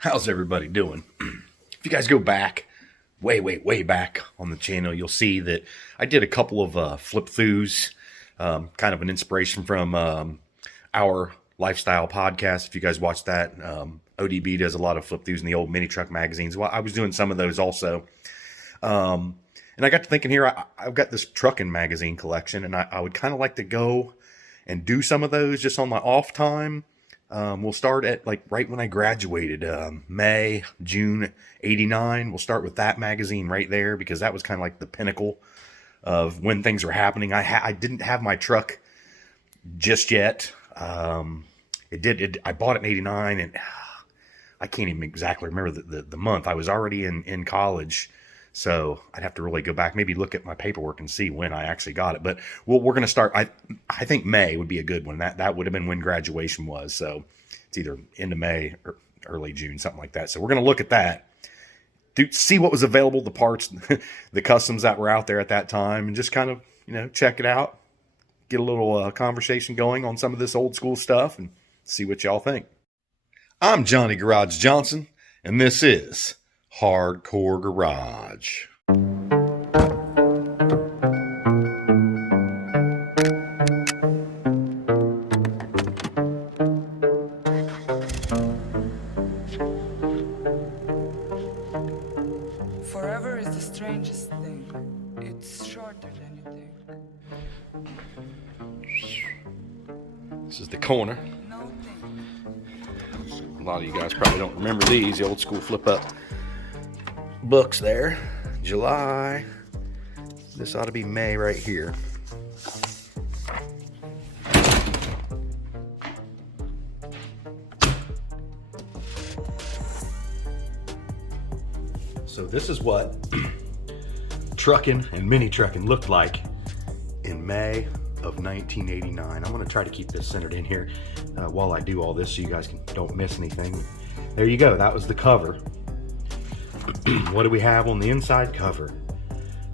How's everybody doing? If you guys go back, way back on the channel, you'll see that I did a couple of flip-throughs, kind of an inspiration from our lifestyle podcast. If you guys watch that, ODB does a lot of flip-throughs in the old mini truck magazines. Well, I was doing some of those also. And I got to thinking here, I've got this Truckin magazine collection, and I would kind of like to go and do some of those just on my off time. We'll start at like right when I graduated, May, June, 89. We'll start with that magazine right there because that was kind of like the pinnacle of when things were happening. I didn't have my truck just yet. I bought it in 89 and I can't even exactly remember the month. I was already in college. So I'd have to really go back, maybe look at my paperwork and see when I actually got it. But we're going to start, I think May would be a good one. That would have been when graduation was. So it's either end of May or early June, something like that. So we're going to look at that, see what was available, the parts, the customs that were out there at that time, and just kind of, check it out, get a little conversation going on some of this old school stuff and see what y'all think. I'm Johnny Garage Johnson, and this is Hardcore Garage. Forever is the strangest thing. It's shorter than you think. This is the corner. No thing. A lot of you guys probably don't remember these, the old school flip up books there. July. This ought to be May right here. So this is what Truckin and Minitruckin looked like in May of 1989. I'm going to try to keep this centered in here while I do all this so you guys don't miss anything. There you go. That was the cover. What do we have on the inside cover?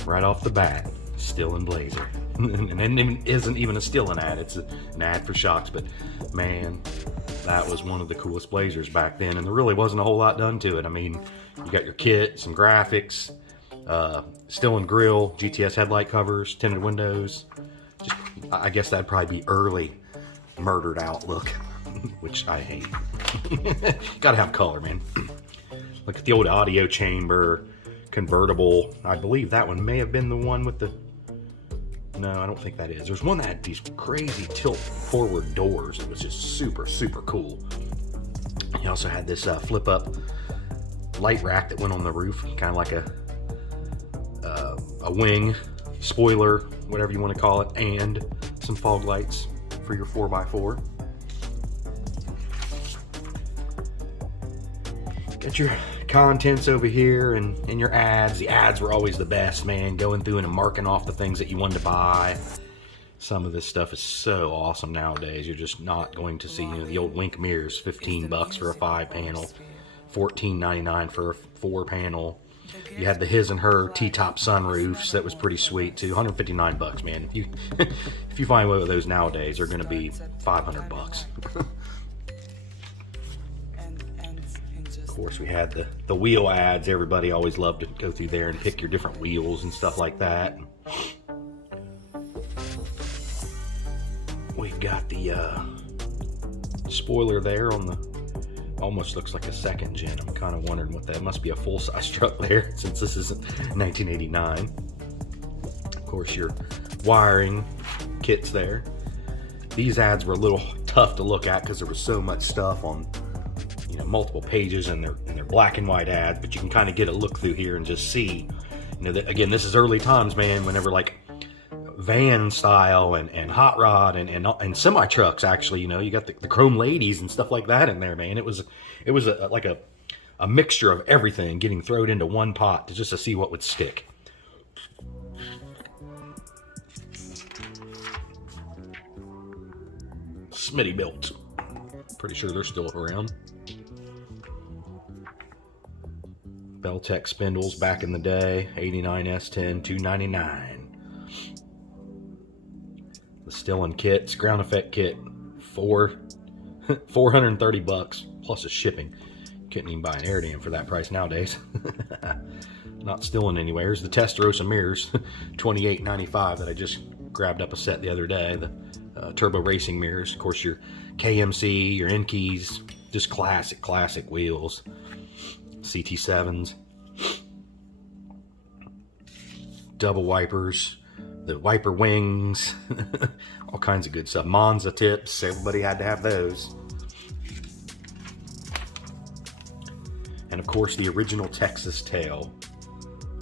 Right off the bat, Stillin' Blazer. And it isn't even a Stillin' ad, it's an ad for shocks, but man, that was one of the coolest Blazers back then, and there really wasn't a whole lot done to it. I mean, you got your kit, some graphics, Stillin' grill, GTS headlight covers, tinted windows. I guess that'd probably be early murdered out look, which I hate. Gotta have color, man. Look at the old audio chamber, convertible. I believe that one may have been the one with the... No, I don't think that is. There's one that had these crazy tilt forward doors. It was just super cool. He also had this flip up light rack that went on the roof, kind of like a wing, spoiler, whatever you want to call it, and some fog lights for your 4x4. Got your contents over here and your ads. The ads were always the best, man. Going through and marking off the things that you wanted to buy. Some of this stuff is so awesome nowadays. You're just not going to see, the old Link mirrors, $15 for a 5-panel, $14.99 for a 4-panel. You had the his and her T-top sunroofs. That was pretty sweet too. $159, man. If you if you find one of those nowadays, they're going to be $500. Of course, we had the wheel ads. Everybody always loved to go through there and pick your different wheels and stuff like that. We've got the spoiler there on the... Almost looks like a second gen. I'm kind of wondering what that must be, a full-size truck there since this isn't 1989. Of course, your wiring kits there. These ads were a little tough to look at because there was so much stuff on multiple pages, and they're black and white ads, but you can kind of get a look through here and just see, that, again, this is early times, man, whenever like van style and hot rod and semi trucks, actually, you got the chrome ladies and stuff like that in there, man. It was like a mixture of everything getting thrown into one pot just to see what would stick. Smitty built. Pretty sure they're still around. Beltec spindles back in the day, 89 S10, $299. The Stillin' kits, ground effect kit, $430 plus a shipping. Couldn't even buy an air dam for that price nowadays. Not stealing anywhere. Here's the Testarossa mirrors, $28.95 that I just grabbed up a set the other day. The turbo racing mirrors. Of course, your KMC, your Enkeys, just classic wheels. CT7s. Double wipers. The wiper wings. All kinds of good stuff. Monza tips. Everybody had to have those. And of course, the original Texas tail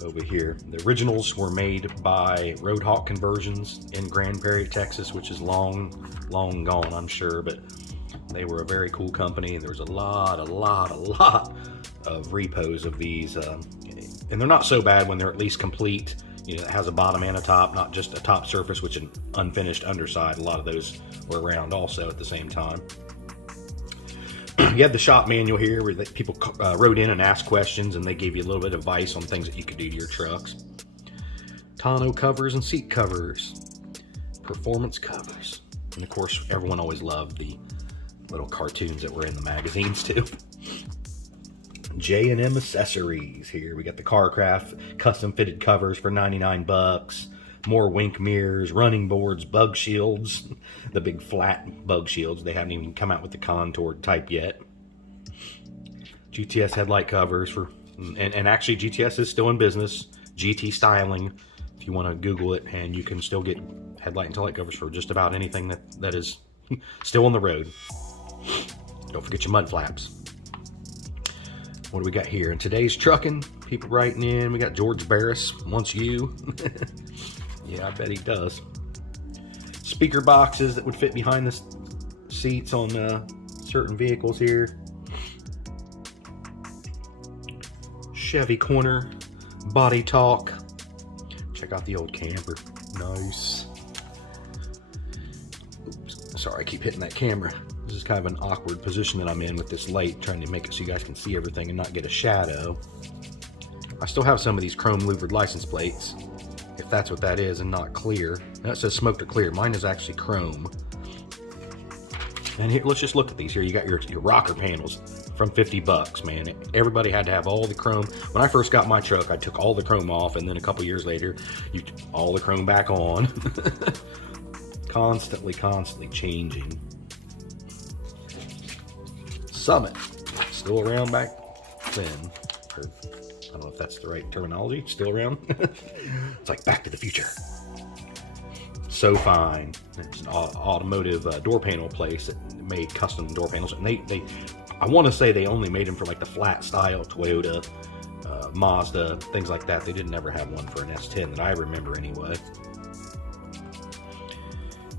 over here. The originals were made by Roadhawk Conversions in Grand Prairie, Texas, which is long gone, I'm sure, but they were a very cool company. There was a lot of repos of these, and they're not so bad when they're at least complete. You know, it has a bottom and a top, not just a top surface, which an unfinished underside. A lot of those were around also at the same time. You have the shop manual here where people wrote in and asked questions, and they gave you a little bit of advice on things that you could do to your trucks. Tonneau covers and seat covers. Performance covers. And of course, everyone always loved the little cartoons that were in the magazines too. J&M accessories here. We got the Carcraft custom fitted covers for 99 bucks. More wink mirrors, running boards, bug shields, the big flat bug shields. They haven't even come out with the contoured type yet. GTS headlight covers for, and actually GTS is still in business. GT styling, if you want to Google it, and you can still get headlight and taillight covers for just about anything that is still on the road. Don't forget your mud flaps. What do we got here? In today's trucking, people writing in, we got George Barris wants you. Yeah, I bet he does. Speaker boxes that would fit behind the seats on certain vehicles here. Chevy corner, body talk. Check out the old camper. Nice. Oops, sorry, I keep hitting that camera. This is kind of an awkward position that I'm in with this light, trying to make it so you guys can see everything and not get a shadow. I still have some of these chrome louvered license plates, if that's what that is, and not clear. Now it says smoked or clear. Mine is actually chrome. And here, let's just look at these. Here you got your rocker panels from 50 bucks, man. Everybody had to have all the chrome. When I first got my truck, I took all the chrome off, and then a couple years later, you all the chrome back on. Constantly changing. Summit, still around back then. Or, I don't know if that's the right terminology. Still around. It's like Back to the Future. So fine. It's an automotive door panel place that made custom door panels, and I want to say they only made them for like the flat style Toyota, Mazda, things like that. They didn't ever have one for an S10 that I remember anyway.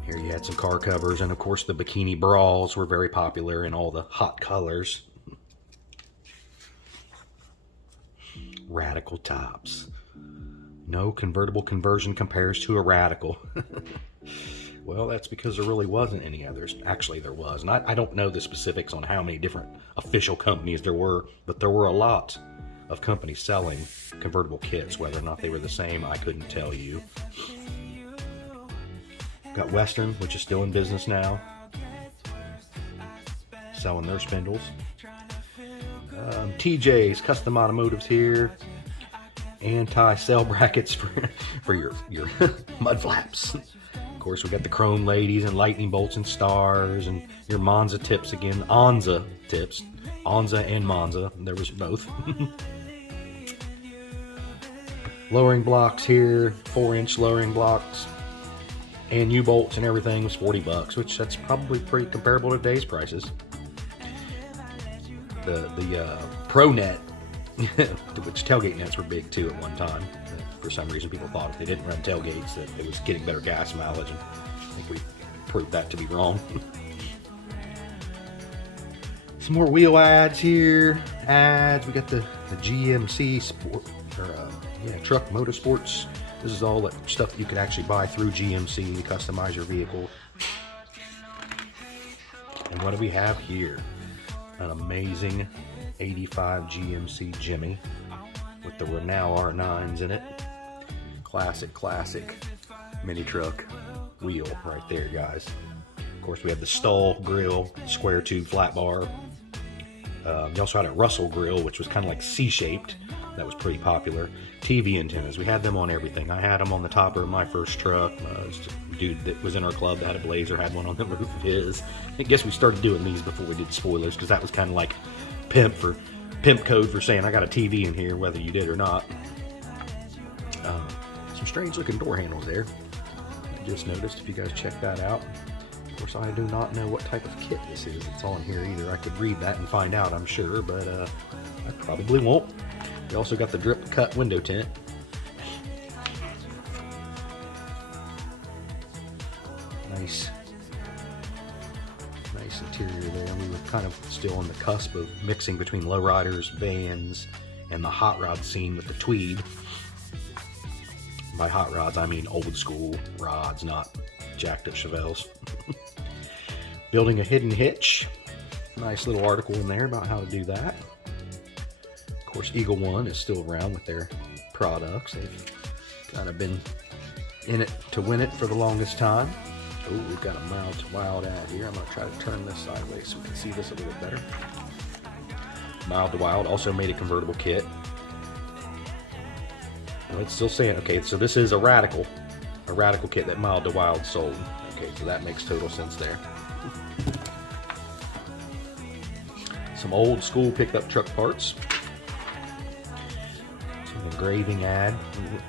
Here you had some car covers, and of course the bikini bras were very popular in all the hot colors. Radical tops. No convertible conversion compares to a Radical. Well, that's because there really wasn't any others. Actually, there was. And I don't know the specifics on how many different official companies there were, but there were a lot of companies selling convertible kits. Whether or not they were the same, I couldn't tell you. Got Western, which is still in business now, selling their spindles. TJ's Custom Automotives here. Anti-cell brackets for your mud flaps. Of course, we got the chrome ladies and lightning bolts and stars, and your Monza tips again. Onza tips. Onza and Monza. There was both. Lowering blocks here. 4-inch lowering blocks. And U-bolts and everything was 40 bucks, which that's probably pretty comparable to today's prices. The ProNet, which tailgate nets were big too at one time. For some reason, people thought if they didn't run tailgates that it was getting better gas mileage, and I think we proved that to be wrong. Some more wheel ads here. Ads. We got the GMC Sport, Truck Motorsports. This is all that stuff that you could actually buy through GMC to customize your vehicle. And what do we have here? An amazing 85 GMC Jimmy with the Renault R9s in it. Classic mini truck wheel right there, guys. Of course, we have the Stull grill, square tube flat bar. You also had a Russell grill, which was kind of like C-shaped. That was pretty popular. TV antennas, we had them on everything. I had them on the topper of my first truck. A dude that was in our club that had a Blazer had one on the roof of his. I guess we started doing these before we did spoilers, because that was kind of like pimp code for saying I got a TV in here, whether you did or not. Some strange looking door handles there. I just noticed, if you guys check that out. Of course, I do not know what type of kit this is. It's on here either. I could read that and find out, I'm sure, but I probably won't. We also got the drip cut window tint. Nice interior there. We were kind of still on the cusp of mixing between lowriders, vans, and the hot rod scene with the Tweed. By hot rods, I mean old school rods, not jacked up Chevelles. Building a hidden hitch. Nice little article in there about how to do that. Of course, Eagle One is still around with their products. They've kind of been in it to win it for the longest time. Oh, we've got a mild to wild ad here. I'm going to try to turn this sideways so we can see this a little better. Mild to wild also made a convertible kit. Well, it's still saying, okay, so this is a radical kit that Mild to Wild sold. Okay, so that makes total sense there. Some old school picked up truck parts. Some engraving ad.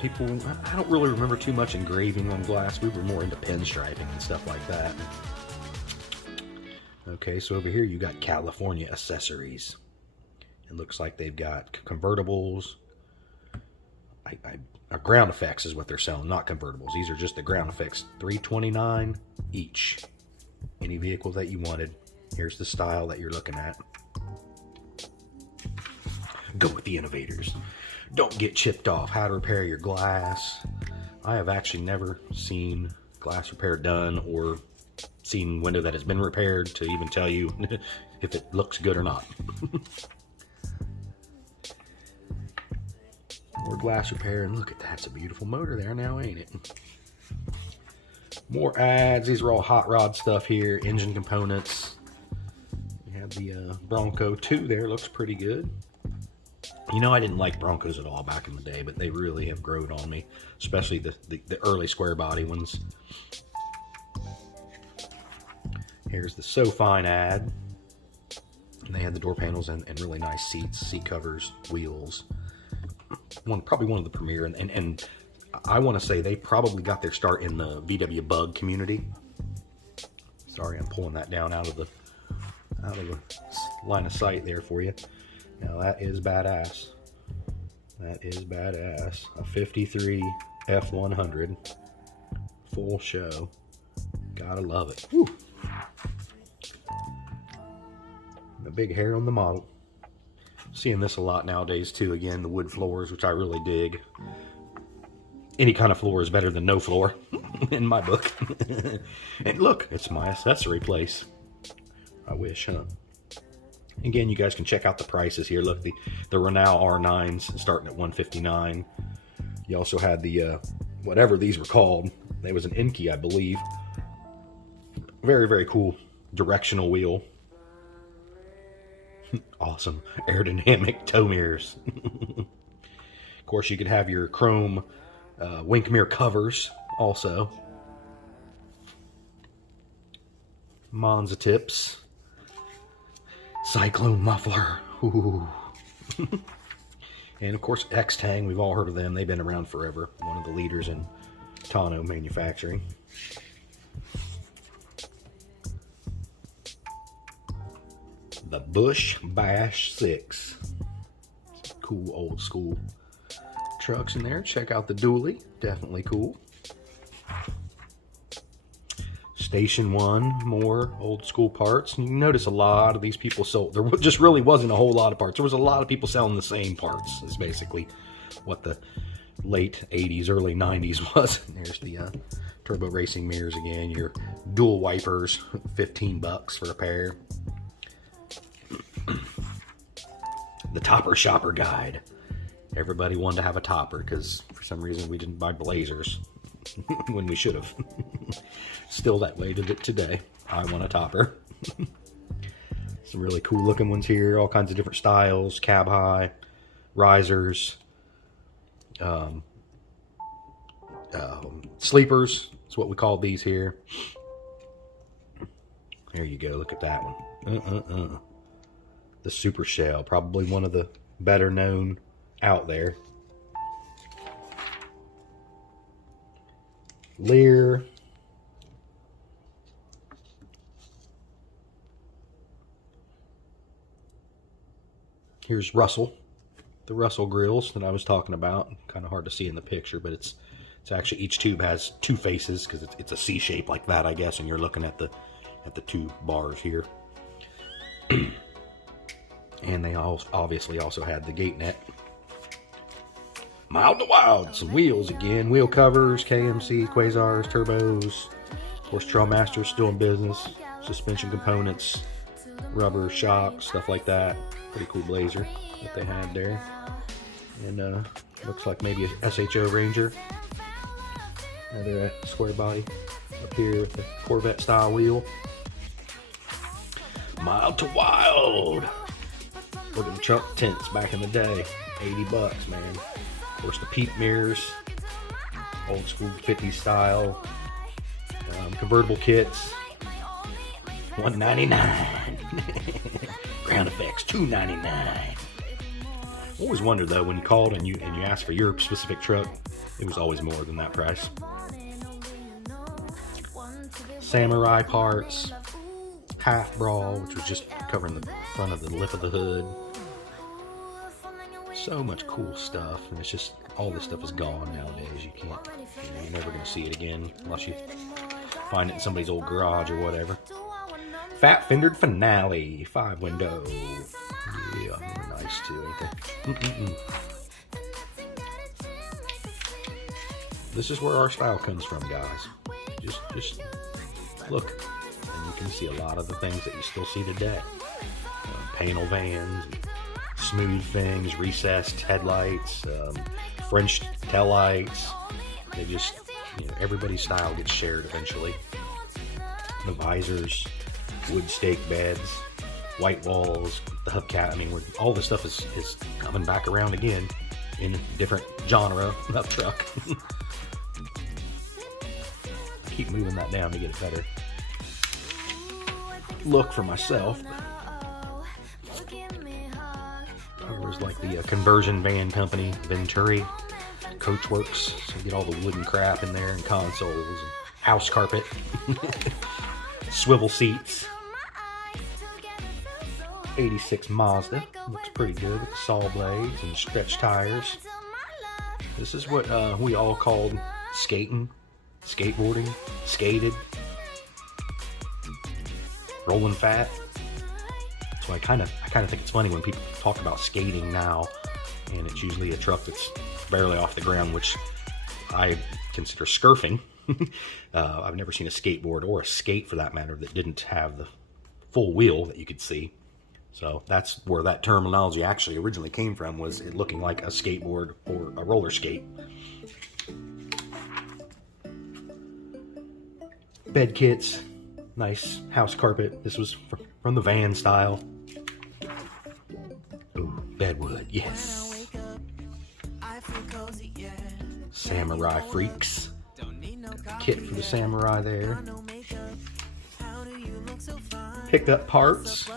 People, I don't really remember too much engraving on glass. We were more into pinstriping and stuff like that. Okay, so over here you got California accessories. It looks like they've got convertibles. Ground effects is what they're selling, not convertibles. These are just the ground effects, $329 each. Any vehicle that you wanted. Here's the style that you're looking at. Go with the innovators. Don't get chipped off. How to repair your glass. I have actually never seen glass repair done or seen window that has been repaired to even tell you if it looks good or not. More glass repair, and look at that. It's a beautiful motor there now, ain't it? More ads. These are all hot rod stuff here. Engine components. You have the Bronco 2 there. Looks pretty good. You know, I didn't like Broncos at all back in the day, but they really have grown on me, especially the early square body ones. Here's the So Fine ad. And they had the door panels and really nice seats, seat covers, wheels. Probably one of the premier, and I want to say they probably got their start in the VW Bug community. Sorry, I'm pulling that down out of the line of sight there for you. Now that is badass. That is badass. A 53 F100 full show. Gotta love it. Whew. The big hair on the model. Seeing this a lot nowadays too. Again, the wood floors, which I really dig. Any kind of floor is better than no floor in my book. And look, it's my accessory place. I wish, huh? Again, you guys can check out the prices here. Look, the Renault R9s starting at $159. You also had the whatever these were called. There was an Inky, I believe. Very, very cool directional wheel. Awesome aerodynamic tow mirrors. Of course, you could have your chrome wink mirror covers also. Monza tips. Cyclone muffler. Ooh. And of course, X-Tang. We've all heard of them. They've been around forever. One of the leaders in tonneau manufacturing. The Bush Bash 6. Cool old school trucks in there. Check out the dually. Definitely cool. Station 1, more old school parts. And you notice a lot of these people sold. There just really wasn't a whole lot of parts. There was a lot of people selling the same parts. Is basically what the late 80s, early 90s was. There's the turbo racing mirrors again. Your dual wipers, $15 for a pair. The Topper Shopper Guide. Everybody wanted to have a topper because for some reason we didn't buy Blazers when we should have. Still that way to today. I want a topper. Some really cool looking ones here. All kinds of different styles. Cab high, risers, sleepers. That's what we call these here. There you go. Look at that one. The Super Shell. Probably one of the better known out there. Lear. Here's Russell, the Russell grills that I was talking about. Kind of hard to see in the picture, but it's actually, each tube has two faces because it's a C shape like that, I guess, and you're looking at the two bars here. And they obviously also had the gate net. Mild to Wild, some wheels again, wheel covers, KMC, Quasars, turbos. Of course, Trailmaster's still in business. Suspension components, rubber, shocks, stuff like that. Pretty cool blazer that they had there. And looks like maybe a SHO Ranger. Another square body up here with the Corvette style wheel. Mild to Wild. Look at the truck tents back in the day. $80, man. Of course, the peep mirrors. Old school 50s style. Convertible kits. $199. Ground effects, $299. Always wondered though, when you called and you asked for your specific truck, it was always more than that price. Samurai parts, half brawl, which was just covering the front of the lip of the hood. So much cool stuff, and it's just all this stuff is gone nowadays. You're never gonna see it again unless you find it in somebody's old garage or whatever. Fat Fendered Finale, 5-window. Yeah, they're nice too, ain't they? This is where our style comes from, guys. Just look, and you can see a lot of the things that you still see today. Panel vans, smooth things, recessed headlights, French taillights. They just, everybody's style gets shared eventually. The visors, wood stake beds, white walls, the hubcap. I mean, all this stuff is coming back around again in a different genre of truck. Keep moving that down to get a better look for myself. There's like the conversion van company, Venturi, Coachworks. So you get all the wooden crap in there and consoles and house carpet, swivel seats. 86 Mazda, looks pretty good with the saw blades and stretch tires. This is what we all called skating, skateboarding, skated, rolling fat. So I kind of think it's funny when people talk about skating now, and it's usually a truck that's barely off the ground, which I consider scurfing. I've never seen a skateboard or a skate for that matter that didn't have the full wheel that you could see. So that's where that terminology actually originally came from, was it looking like a skateboard or a roller skate. Bed kits, nice house carpet. This was from the van style. Ooh, bedwood, yes. Samurai Freaks. Kit for the Samurai there. Pickup parts.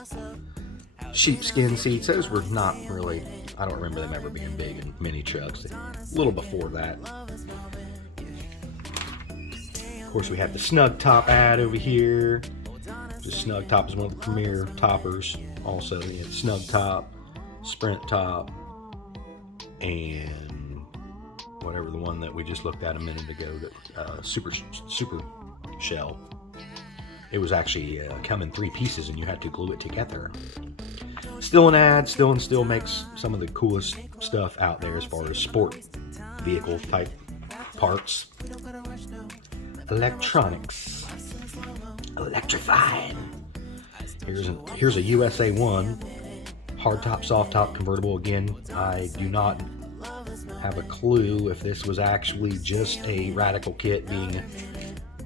Sheepskin seats. Those were not really, I don't remember them ever being big in mini trucks. A little before that. Of course, we have the Snug Top ad over here. The Snug Top is one of the premier toppers. Also, the Snug Top, Sprint Top, and whatever the one that we just looked at a minute ago, Super Shell. It was actually come in 3 pieces, and you had to glue it together. Still an ad. Still makes some of the coolest stuff out there as far as sport vehicle type parts. Electronics. Electrifying. Here's a USA 1 hard top, soft top convertible. Again, I do not have a clue if this was actually just a radical kit being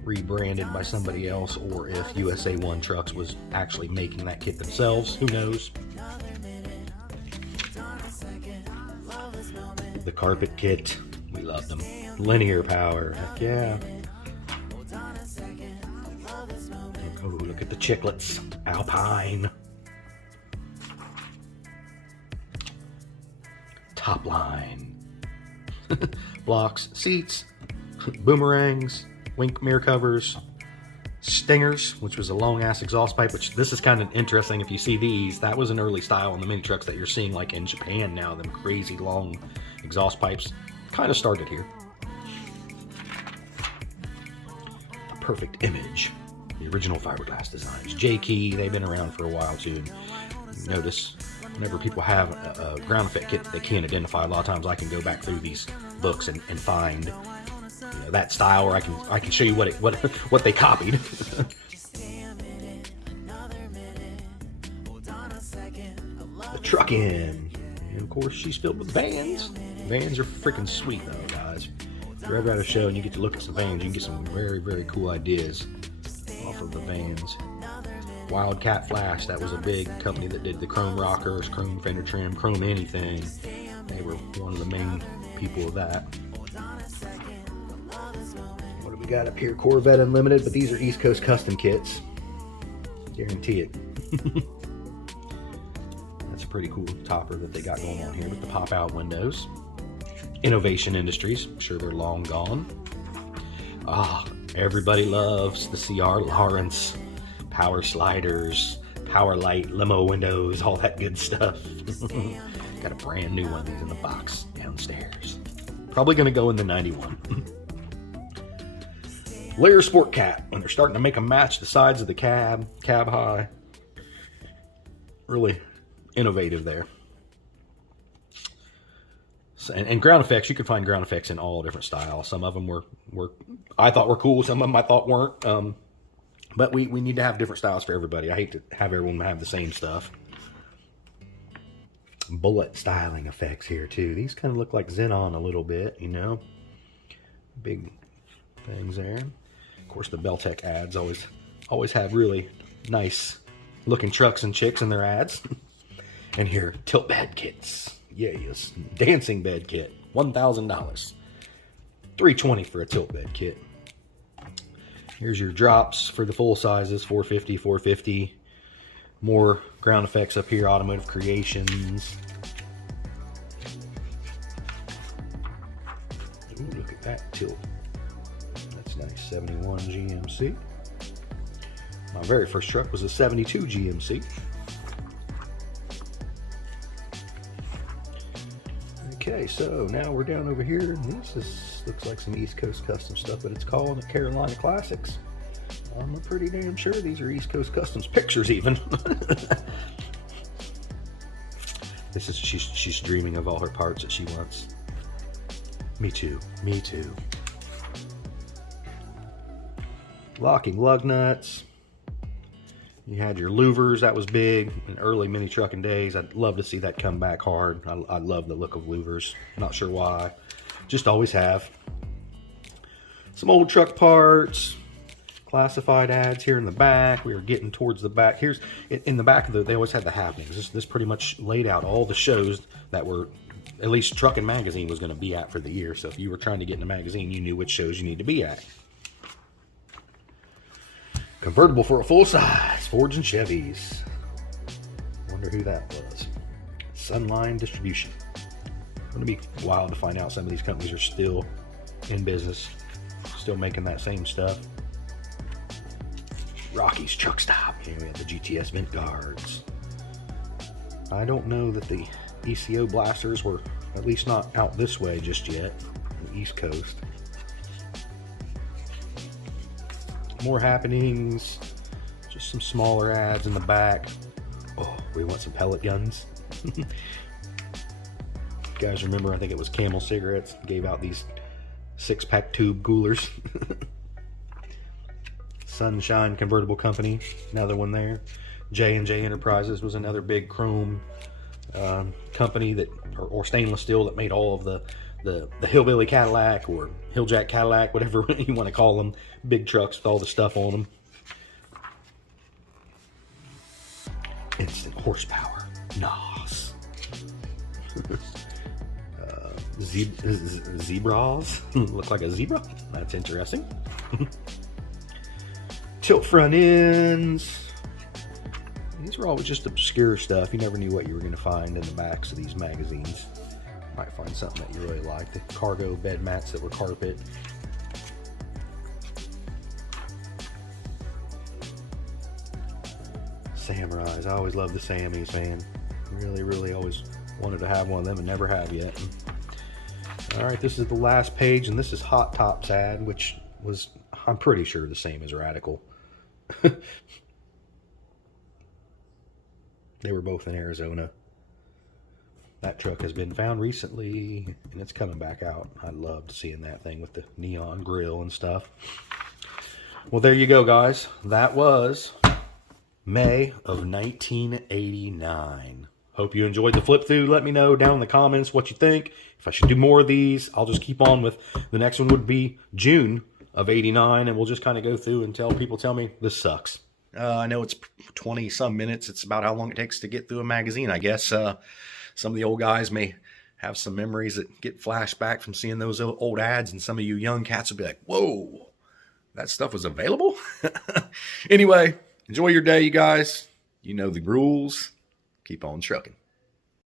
rebranded by somebody else, or if USA One Trucks was actually making that kit themselves. Who knows? The carpet kit, we loved them. Linear power, heck yeah. Oh, look at the chiclets. Alpine. Top line. Blocks, seats, boomerangs, wink mirror covers, stingers, which was a long ass exhaust pipe, which this is kind of interesting. If you see these, that was an early style on the mini trucks that you're seeing like in Japan now. Them crazy long exhaust pipes kind of started here. The perfect image. The original fiberglass designs. J-Key, they've been around for a while too. Notice whenever people have a ground effect kit that they can't identify, a lot of times I can go back through these books and find, you know, that style, or I can show you what they copied. The Truckin. And of course, she's filled with vans. Vans are freaking sweet though, guys. If you're ever at a show and you get to look at some vans, you can get some very, very cool ideas off of the vans. Wildcat Flash, that was a big company that did the chrome rockers, chrome fender trim, chrome anything. They were one of the main people of that. What do we got up here? Corvette Unlimited, but these are East Coast custom kits. Guarantee it. That's a pretty cool topper that they got going on here with the pop-out windows. Innovation Industries, I'm sure they're long gone. Ah, everybody loves the CR Lawrence. Power sliders, power light, limo windows, all that good stuff. Got a brand new one of these in the box downstairs. Probably going to go in the 91. Lear Sport Cat, when they're starting to make them match the sides of the cab high. Really innovative there. So, and ground effects, you can find ground effects in all different styles. Some of them were I thought were cool, some of them I thought weren't. But we need to have different styles for everybody. I hate to have everyone have the same stuff. Bullet styling effects here too. These kind of look like Xenon a little bit, you know. Big things there. Of course, the Beltec ads always have really nice looking trucks and chicks in their ads. And here, tilt bed kits. Yes, dancing bed kit, $1,000. $320 for a tilt bed kit. Here's your drops for the full sizes, $450, $450. More ground effects up here, Automotive Creations. Ooh, look at that tilt. That's nice, 71 GMC. My very first truck was a 72 GMC. Okay, so now we're down over here. This looks like some East Coast custom stuff, but it's called the Carolina Classics. I'm pretty damn sure these are East Coast Customs pictures even. This is, she's dreaming of all her parts that she wants. Me too, me too. Locking lug nuts. You had your louvers, that was big in early mini trucking days. I'd love to see that come back hard. I love the look of louvers. Not sure why. Just always have. Some old truck parts. Classified ads here in the back. We are getting towards the back. Here's in the back of they always had the happenings. This pretty much laid out all the shows that were, at least Truckin magazine was going to be at for the year. So if you were trying to get in a magazine, you knew which shows you need to be at. Convertible for a full size, Fords and Chevys. Wonder who that was. Sunline Distribution. It's going to be wild to find out some of these companies are still in business, still making that same stuff. Rocky's Truck Stop. Here we have the GTS vent guards. I don't know that the ECO blasters were at least not out this way just yet, on the East Coast. More happenings, just some smaller ads in the back. Oh, we want some pellet guns. You guys remember, I think it was Camel Cigarettes gave out these 6-pack tube coolers. Sunshine Convertible Company, another one there. J&J Enterprises was another big chrome company that, or stainless steel that made all of the the hillbilly Cadillac or hilljack Cadillac, whatever you want to call them. Big trucks with all the stuff on them. Instant horsepower. NOS. Zebras. Look like a zebra. That's interesting. Tilt front ends. These were always just obscure stuff. You never knew what you were going to find in the backs of these magazines. Might find something that you really like. The cargo bed mats that were carpet. Samurais. I always loved the Sammies, man. Really, really always wanted to have one of them and never have yet. Alright, this is the last page, and this is Hot Top's ad, which was, I'm pretty sure, the same as Radical. They were both in Arizona. That truck has been found recently, and it's coming back out. I loved seeing that thing with the neon grill and stuff. Well, there you go, guys. That was May of 1989. Hope you enjoyed the flip through. Let me know down in the comments what you think. If I should do more of these, I'll just keep on with the next one. Would be June of 89, and we'll just kind of go through until people tell me this sucks. I know it's 20 some minutes. It's about how long it takes to get through a magazine. I guess some of the old guys may have some memories that get flashed back from seeing those old ads, and some of you young cats will be like, whoa, that stuff was available? Anyway, enjoy your day, you guys. You know the rules. Keep on trucking.